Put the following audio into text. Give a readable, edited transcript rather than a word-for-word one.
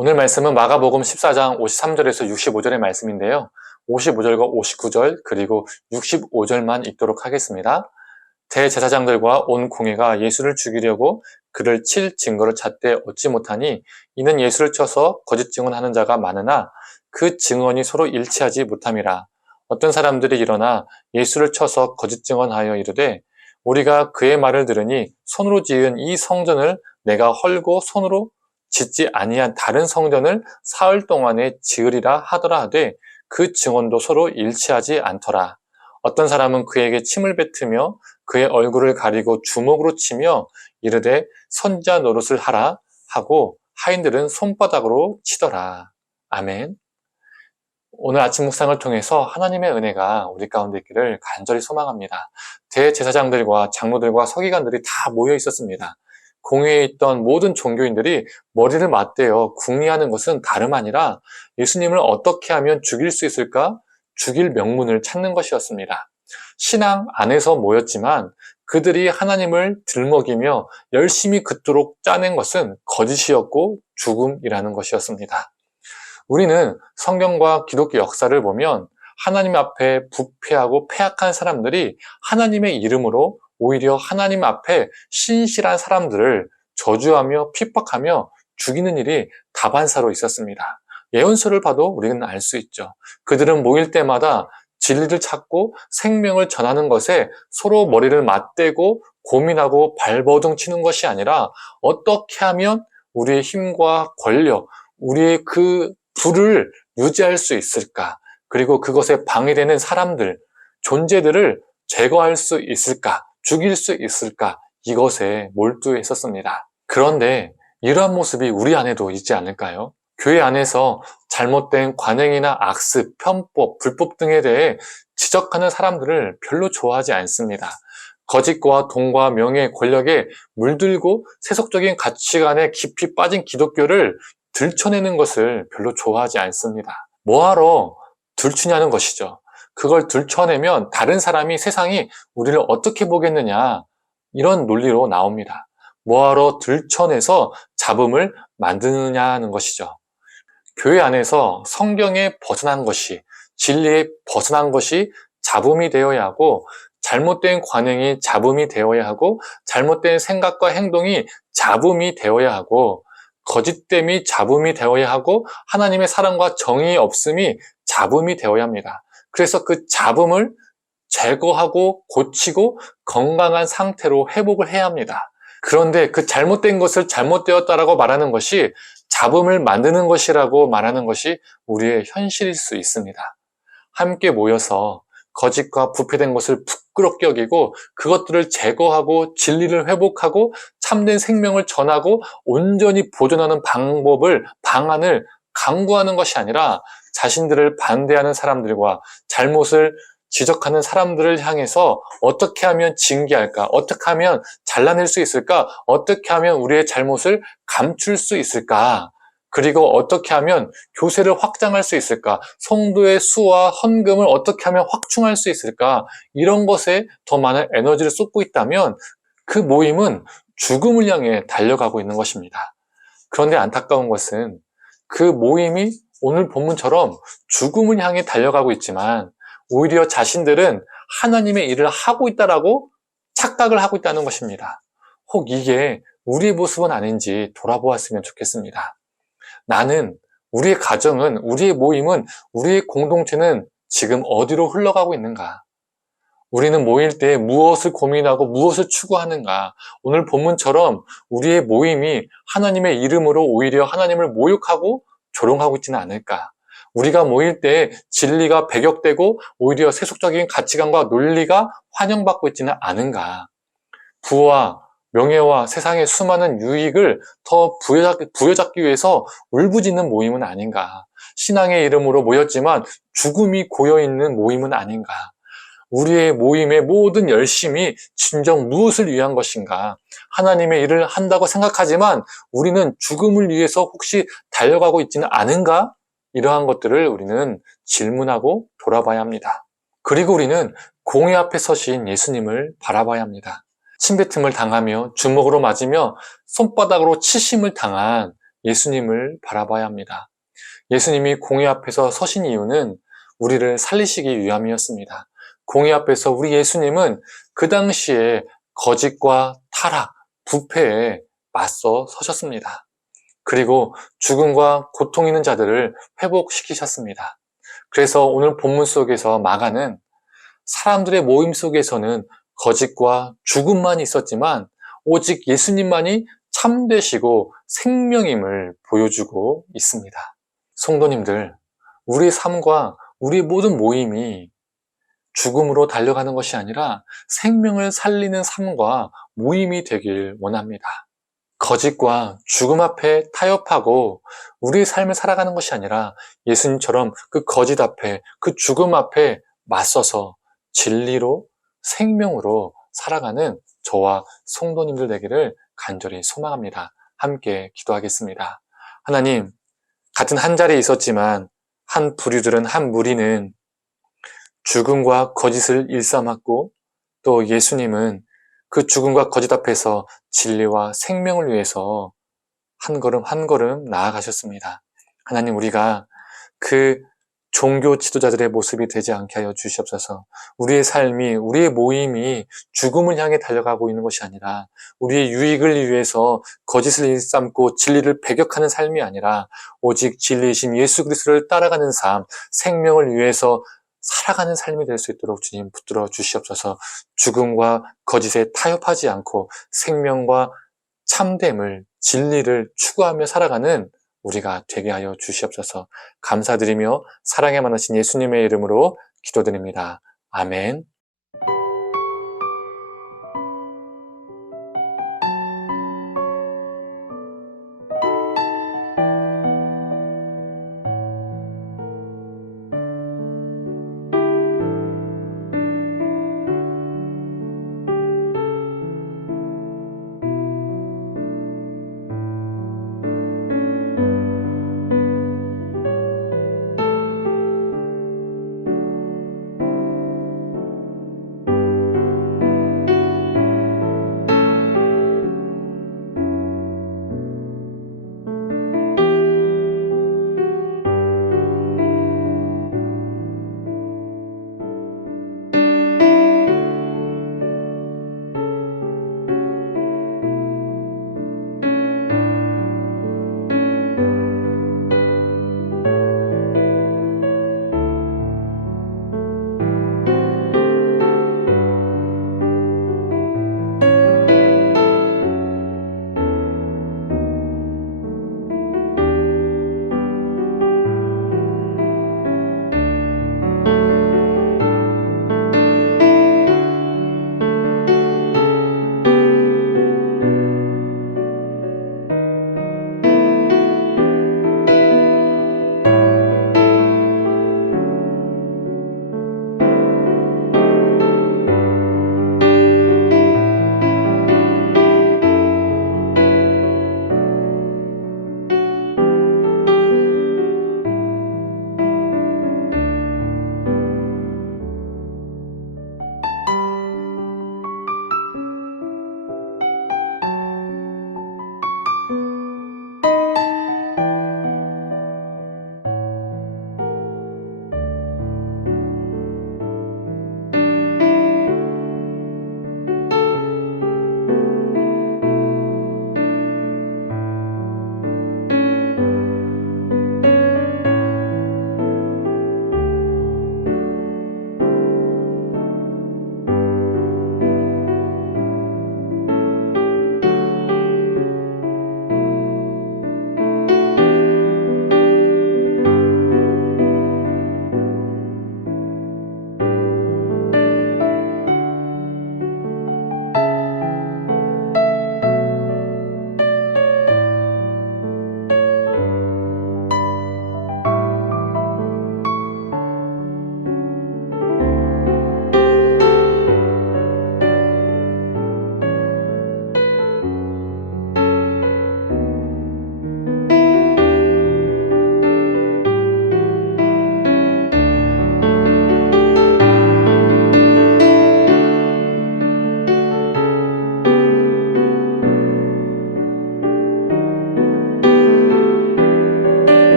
오늘 말씀은 마가복음 14장 53절에서 65절의 말씀인데요. 55절과 59절 그리고 65절만 읽도록 하겠습니다. 대제사장들과 온 공회가 예수를 죽이려고 그를 칠 증거를 찾되 얻지 못하니 이는 예수를 쳐서 거짓 증언하는 자가 많으나 그 증언이 서로 일치하지 못함이라. 어떤 사람들이 일어나 예수를 쳐서 거짓 증언하여 이르되 우리가 그의 말을 들으니 손으로 지은 이 성전을 내가 헐고 손으로 짓지 아니한 다른 성전을 사흘 동안에 지으리라 하더라 하되 그 증언도 서로 일치하지 않더라. 어떤 사람은 그에게 침을 뱉으며 그의 얼굴을 가리고 주먹으로 치며 이르되 선지자 노릇을 하라 하고 하인들은 손바닥으로 치더라. 아멘. 오늘 아침 묵상을 통해서 하나님의 은혜가 우리 가운데 있기를 간절히 소망합니다. 대제사장들과 장로들과 서기관들이 다 모여 있었습니다. 공회에 있던 모든 종교인들이 머리를 맞대어 궁리하는 것은 다름 아니라 예수님을 어떻게 하면 죽일 수 있을까? 죽일 명분을 찾는 것이었습니다. 신앙 안에서 모였지만 그들이 하나님을 들먹이며 열심히 그토록 짜낸 것은 거짓이었고 죽음이라는 것이었습니다. 우리는 성경과 기독교 역사를 보면 하나님 앞에 부패하고 패악한 사람들이 하나님의 이름으로 오히려 하나님 앞에 신실한 사람들을 저주하며 핍박하며 죽이는 일이 다반사로 있었습니다. 예언서를 봐도 우리는 알 수 있죠. 그들은 모일 때마다 진리를 찾고 생명을 전하는 것에 서로 머리를 맞대고 고민하고 발버둥 치는 것이 아니라 어떻게 하면 우리의 힘과 권력, 우리의 그 불을 유지할 수 있을까? 그리고 그것에 방해되는 사람들, 존재들을 제거할 수 있을까? 죽일 수 있을까? 이것에 몰두해 있었습니다. 그런데 이러한 모습이 우리 안에도 있지 않을까요? 교회 안에서 잘못된 관행이나 악습, 편법, 불법 등에 대해 지적하는 사람들을 별로 좋아하지 않습니다. 거짓과 돈과 명예, 권력에 물들고 세속적인 가치관에 깊이 빠진 기독교를 들춰내는 것을 별로 좋아하지 않습니다. 뭐하러 들추냐는 것이죠. 그걸 들춰내면 다른 사람이 세상이 우리를 어떻게 보겠느냐 이런 논리로 나옵니다. 뭐하러 들춰내서 잡음을 만드느냐는 것이죠. 교회 안에서 성경에 벗어난 것이, 진리에 벗어난 것이 잡음이 되어야 하고 잘못된 관행이 잡음이 되어야 하고 잘못된 생각과 행동이 잡음이 되어야 하고 거짓됨이 잡음이 되어야 하고 하나님의 사랑과 정의 없음이 잡음이 되어야 합니다. 그래서 그 잡음을 제거하고 고치고 건강한 상태로 회복을 해야 합니다. 그런데 그 잘못된 것을 잘못되었다라고 말하는 것이 잡음을 만드는 것이라고 말하는 것이 우리의 현실일 수 있습니다. 함께 모여서 거짓과 부패된 것을 부끄럽게 여기고 그것들을 제거하고 진리를 회복하고 참된 생명을 전하고 온전히 보존하는 방안을 강구하는 것이 아니라 자신들을 반대하는 사람들과 잘못을 지적하는 사람들을 향해서 어떻게 하면 징계할까? 어떻게 하면 잘라낼 수 있을까? 어떻게 하면 우리의 잘못을 감출 수 있을까? 그리고 어떻게 하면 교세를 확장할 수 있을까? 성도의 수와 헌금을 어떻게 하면 확충할 수 있을까? 이런 것에 더 많은 에너지를 쏟고 있다면 그 모임은 죽음을 향해 달려가고 있는 것입니다. 그런데 안타까운 것은 그 모임이 오늘 본문처럼 죽음을 향해 달려가고 있지만 오히려 자신들은 하나님의 일을 하고 있다라고 착각을 하고 있다는 것입니다. 혹 이게 우리의 모습은 아닌지 돌아보았으면 좋겠습니다. 나는, 우리의 가정은, 우리의 모임은, 우리의 공동체는 지금 어디로 흘러가고 있는가? 우리는 모일 때 무엇을 고민하고 무엇을 추구하는가? 오늘 본문처럼 우리의 모임이 하나님의 이름으로 오히려 하나님을 모욕하고 조롱하고 있지는 않을까? 우리가 모일 때 진리가 배격되고 오히려 세속적인 가치관과 논리가 환영받고 있지는 않은가? 부와 명예와 세상의 수많은 유익을 더 부여잡기 위해서 울부짖는 모임은 아닌가? 신앙의 이름으로 모였지만 죽음이 고여있는 모임은 아닌가? 우리의 모임의 모든 열심이 진정 무엇을 위한 것인가? 하나님의 일을 한다고 생각하지만 우리는 죽음을 위해서 혹시 달려가고 있지는 않은가? 이러한 것들을 우리는 질문하고 돌아봐야 합니다. 그리고 우리는 공의 앞에 서신 예수님을 바라봐야 합니다. 침뱉음을 당하며 주먹으로 맞으며 손바닥으로 치심을 당한 예수님을 바라봐야 합니다. 예수님이 공의 앞에서 서신 이유는 우리를 살리시기 위함이었습니다. 공의 앞에서 우리 예수님은 그 당시에 거짓과 타락, 부패에 맞서 서셨습니다. 그리고 죽음과 고통 있는 자들을 회복시키셨습니다. 그래서 오늘 본문 속에서 마가는 사람들의 모임 속에서는 거짓과 죽음만 있었지만 오직 예수님만이 참되시고 생명임을 보여주고 있습니다. 성도님들, 우리 삶과 우리 모든 모임이 죽음으로 달려가는 것이 아니라 생명을 살리는 삶과 모임이 되길 원합니다. 거짓과 죽음 앞에 타협하고 우리의 삶을 살아가는 것이 아니라 예수님처럼 그 거짓 앞에, 그 죽음 앞에 맞서서 진리로, 생명으로 살아가는 저와 성도님들 되기를 간절히 소망합니다. 함께 기도하겠습니다. 하나님, 같은 한 자리에 있었지만 한 부류들은, 한 무리는 죽음과 거짓을 일삼았고 또 예수님은 그 죽음과 거짓 앞에서 진리와 생명을 위해서 한 걸음 한 걸음 나아가셨습니다. 하나님, 우리가 그 종교 지도자들의 모습이 되지 않게 하여 주시옵소서. 우리의 삶이, 우리의 모임이 죽음을 향해 달려가고 있는 것이 아니라 우리의 유익을 위해서 거짓을 일삼고 진리를 배격하는 삶이 아니라 오직 진리이신 예수 그리스도를 따라가는 삶, 생명을 위해서 살아가는 삶이 될 수 있도록 주님 붙들어 주시옵소서. 죽음과 거짓에 타협하지 않고 생명과 참됨을, 진리를 추구하며 살아가는 우리가 되게 하여 주시옵소서. 감사드리며 사랑에 많으신 예수님의 이름으로 기도드립니다. 아멘.